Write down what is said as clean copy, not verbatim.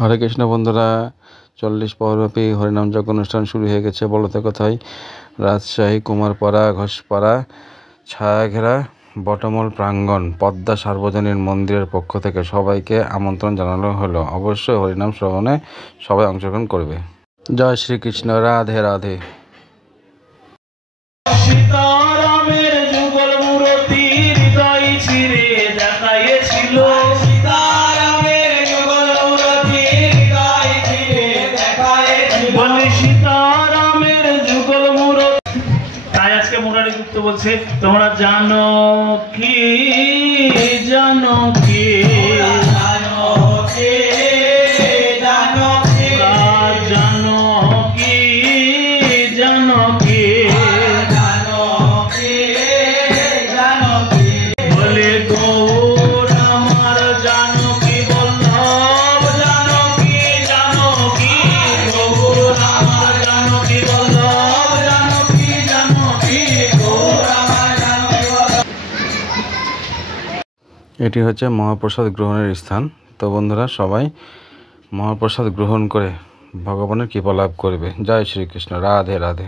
হরে কৃষ্ণ বন্ধুরা, 40 পৌরব্যাপী হরিনাম যজ্ঞ অনুষ্ঠান শুরু হয়ে গেছে। বলতে কথায় রাজশাহী কুমারপাড়া ঘোষপাড়া ছায়াঘেরা বটমূল প্রাঙ্গণ পদ্মা সার্বজনীন মন্দিরের পক্ষ থেকে সবাইকে আমন্ত্রণ জানানো হলো। অবশ্যই হরিনাম শ্রবণে সবাই অংশগ্রহণ করবে। জয় শ্রীকৃষ্ণ। রাধে রাধে। সীতারামের যুগল মূরতি হৃদয় চিরে দেখাইছিল। সীতারামের যুগল মূরতি। তাই আজকে মুরারি গুপ্ত বলছে, তোমরা জানো কি জানো কি এটি হচ্ছে মহাপ্রসাদ গ্রহণের স্থান। তো বন্ধুরা, সবাই মহাপ্রসাদ গ্রহণ করে ভগবানের কৃপা লাভ করবে। জয় শ্রীকৃষ্ণ। রাধে রাধে।